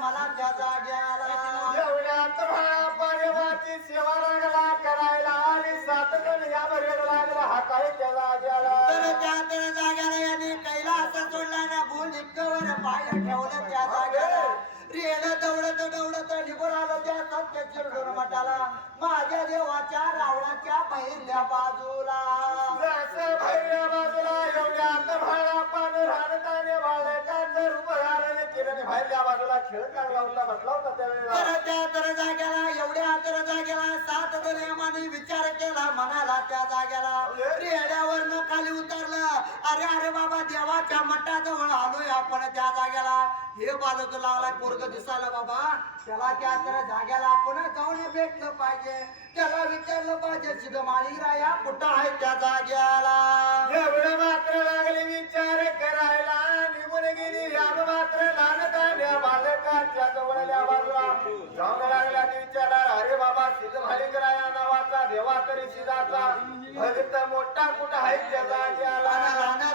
त्या जाग्याला एवढ्यात म्हणा परिवाराची सेवा लागला करायला आणि सात जण या बरेड लागला हाताळे त्या जाग्याला तर त्या तर जाग्याला यांनी कैलास सोडला ना भूलिंगावर पाय ठेवलं त्या जाग्याला रेड दौडत दौडत निघून आलं त्या सत्य चिरडून मठाला माझ्या देवाच्या रावणाच्या पहिल्या बाजूला. बाजूला खेळ चांगला होता बसला होता त्यावेळेला. तर त्या तर जाग्याला एवढ्या तर जाग्याला सात विचार केला म्हणाला त्या जाग्याला रेड्यावरनं खाली उतरलं. अरे अरे बाबा देवाच्या मठाजवळ आलोय आपण त्या जाग्याला. हे बालक लागलाय पोरग दिसायला बाबा. त्याला त्या तर जाग्याला आपण जाऊन भेटलं पाहिजे. त्याला विचारलं पाहिजे सिद्ध माळीराया कुठं आहे त्या जाग्याला? एवढं मात्र लागले विचार करायला. जवळल्या जाऊन लागला आणि विचारला अरे बाबा सिद्धमालिकराया नावाचा देवा तरी सिद्धाचा भक्त मोठा कुठं आहे? त्याचा